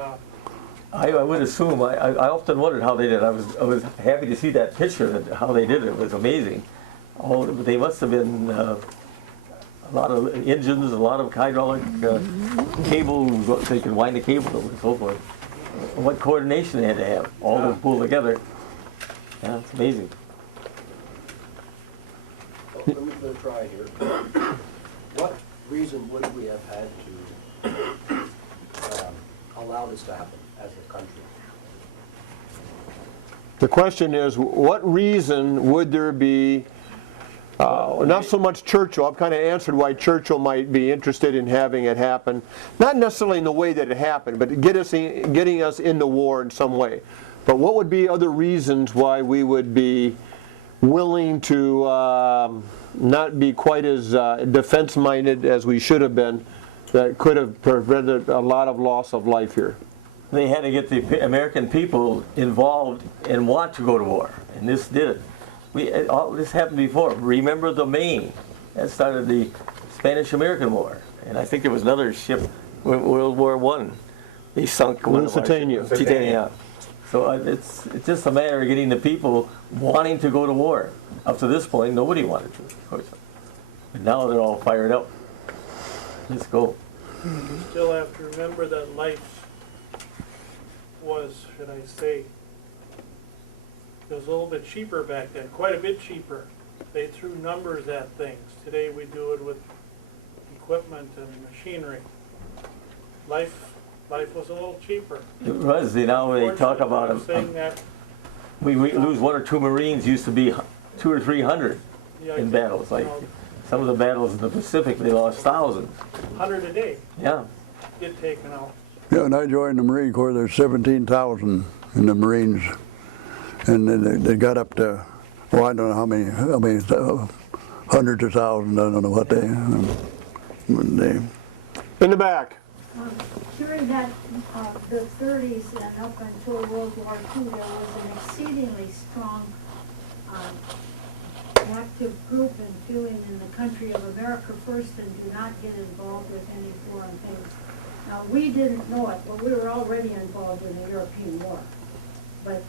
I would assume. I often wondered how they did. I was happy to see that picture. How they did it was amazing. They must have been a lot of engines, a lot of hydraulic cables. They could wind the cable and so forth. What coordination they had to have, all to pull together. Yeah, it's amazing. Well, let me try here. What reason would we have had to allow this to happen as a country? The question is, what reason would there be, not so much Churchill, I've kind of answered why Churchill might be interested in having it happen, not necessarily in the way that it happened, but getting us in the war in some way. But what would be other reasons why we would be willing to not be quite as defense-minded as we should have been, that could have prevented a lot of loss of life here? They had to get the American people involved and want to go to war, and this did it. This happened before. Remember the Maine? That started the Spanish-American War. And I think there was another ship, World War I. They sunk one of our Lusitania. ships. Lusitania. So it's just a matter of getting the people wanting to go to war. Up to this point, nobody wanted to, of course. And now they're all fired up. Let's go. You still have to remember that life was, should I say, it was a little bit cheaper back then, quite a bit cheaper. They threw numbers at things. Today we do it with equipment and machinery. Life was a little cheaper. It was, you know, they talk about I'm saying that, we lose 1 or 2 Marines, used to be 200 or 300 yeah, I in think, battles. Like you know, some of the battles in the Pacific, they lost thousands. 100 a day Yeah. get taken out. Yeah, when I joined the Marine Corps, there's 17,000 in the Marines, and then they got up to, well, I don't know how many hundreds of thousands. I don't know what they. In the back. During that, the 30s and up until World War II, there was an exceedingly strong active group in feeling in the country of America first and do not get involved with any foreign things. Now, we didn't know it, but we were already involved in the European War, but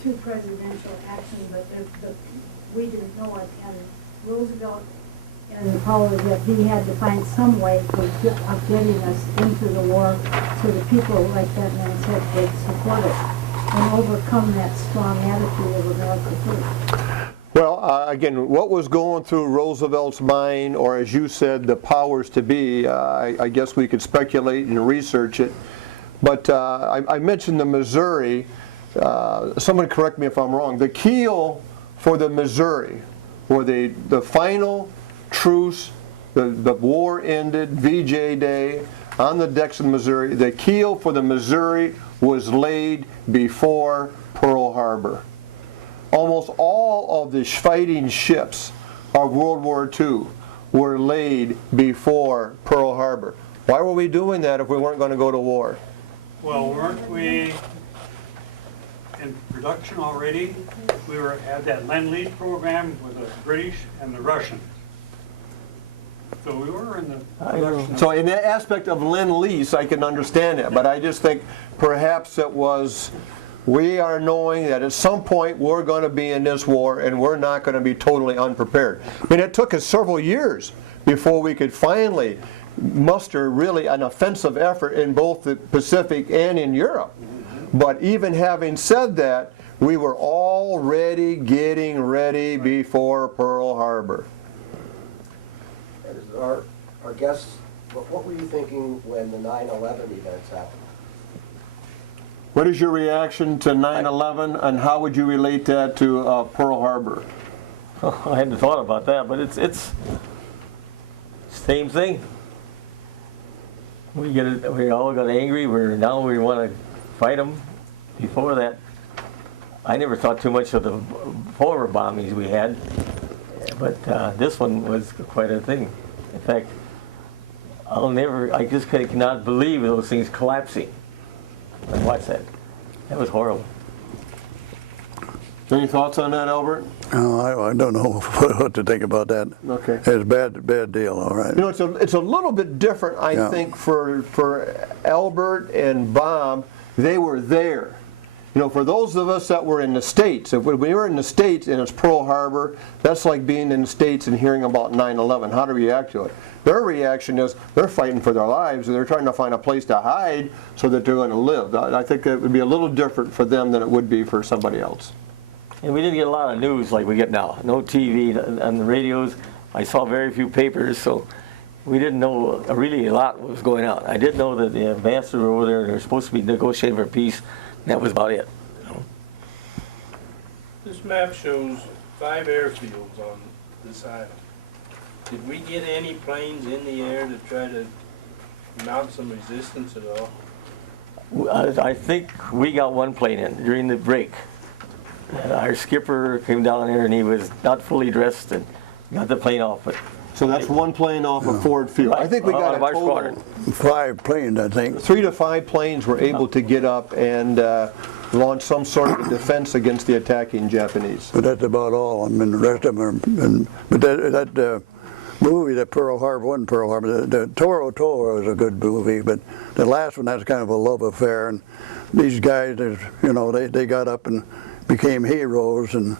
through presidential action, but we didn't know it, and Roosevelt and Power that he had to find some way of getting us into the war so that people, like that man said, would support it and overcome that strong attitude of America first. Well, again, what was going through Roosevelt's mind, or as you said, the powers to be, I guess we could speculate and research it. But I mentioned the Missouri. Someone correct me if I'm wrong. The keel for the Missouri, where the final truce, the war ended, VJ Day, on the decks of Missouri. The keel for the Missouri was laid before Pearl Harbor. Almost all of the fighting ships of World War II were laid before Pearl Harbor. Why were we doing that if we weren't going to go to war? Well, weren't we in production already? We had that Lend-Lease program with the British and the Russians. So we were in the production. So in that aspect of Lend-Lease, I can understand it, but I just think perhaps it was, we are knowing that at some point we're going to be in this war and we're not going to be totally unprepared. I mean, it took us several years before we could finally muster really an offensive effort in both the Pacific and in Europe. But even having said that, we were already getting ready before Pearl Harbor. Our guests, what were you thinking when the 9/11 events happened? What is your reaction to 9/11, and how would you relate that to Pearl Harbor? I hadn't thought about that, but it's same thing. We all got angry. Now we want to fight them. Before that, I never thought too much of the former bombings we had, but this one was quite a thing. In fact, I just cannot believe those things collapsing. And watch that. That was horrible. Any thoughts on that, Albert? No, I don't know what to think about that. Okay. It's a bad deal, all right. You know, it's a little bit different, I think, for Albert and Bob. They were there. You know, for those of us that were in the States, if we were in the States and it's Pearl Harbor, that's like being in the States and hearing about 9/11. How to react to it? Their reaction is they're fighting for their lives, and they're trying to find a place to hide so that they're going to live. I think it would be a little different for them than it would be for somebody else. And we didn't get a lot of news like we get now. No TV on the radios. I saw very few papers, so we didn't know really a lot what was going on. I did know that the ambassador over there, they were supposed to be negotiating for peace. That was about it. This map shows 5 airfields on this island. Did we get any planes in the air to try to mount some resistance at all? I think we got one plane in during the break. Our skipper came down there and he was not fully dressed and got the plane off. But So that's one plane off of Ford Field. I think we got a total 5 planes, I think. 3 to 5 planes were able to get up and launch some sort of defense against the attacking Japanese. But that's about all. I mean, the rest of them are. But movie, the Pearl Harbor, wasn't Pearl Harbor, the Toro Toro was a good movie, but the last one, that's kind of a love affair, and these guys, you know, they got up and became heroes, and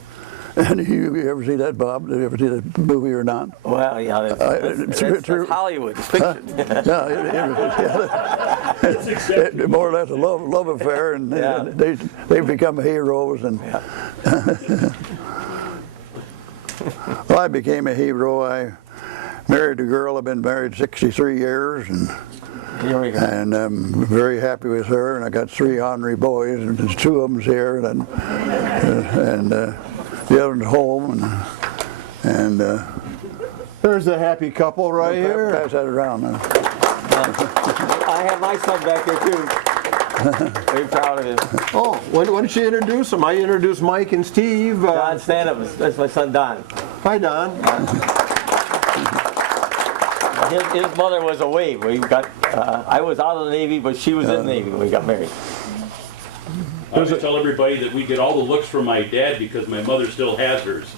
you ever see that, Bob? Did you ever see that movie or not? Well, yeah, that's Hollywood. It's fiction. It more or less a love affair, and they become heroes, and well, I became a hero. I married a girl. I've been married 63 years, and I'm very happy with her. And I got 3 ornery boys, and there's 2 of them's here, and the other's home, and there's a happy couple right here. Pass that around now. I have my son back there too. Very proud of him. Oh, why don't you introduce them? I introduced Mike and Steve. Don, stand up. That's my son Don. Hi, Don. His mother was away. We got. I was out of the Navy, but she was in the Navy when we got married. I always tell everybody that we get all the looks from my dad because my mother still has hers.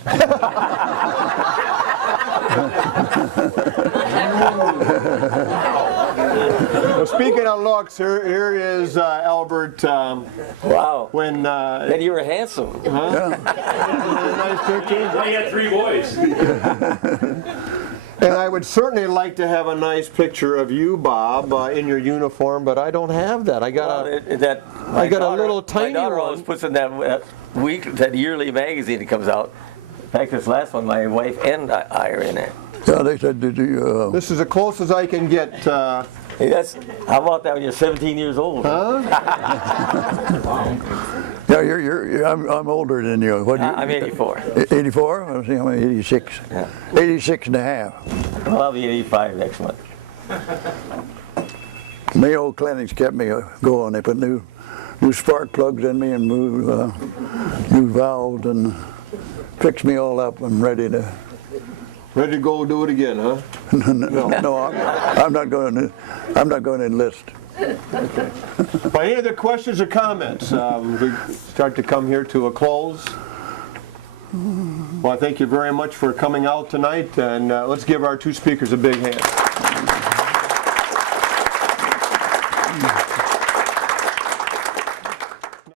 Well, speaking of looks, here is Albert. Wow. When then you were handsome. Huh? Nice picture. I had 3 boys. And I would certainly like to have a nice picture of you, Bob, in your uniform, but I don't have that. I got a little tiny my daughter one. always puts in that yearly magazine that comes out. In fact, this last one, my wife and I are in it. Yeah, they said, did you? This is as close as I can get. Hey, how about that when you're 17 years old? Huh? Yeah, I'm older than you. What? I'm 84. 84? I was thinking I'm 86. Yeah. 86 and a half. Well, I'll be 85 next month. Mayo clinics kept me going. They put new spark plugs in me and new valves and fixed me all up. I'm ready to. Ready to go do it again, huh? No, I'm not going to enlist. Well, any other questions or comments? We start to come here to a close. Well, thank you very much for coming out tonight, and let's give our 2 speakers a big hand.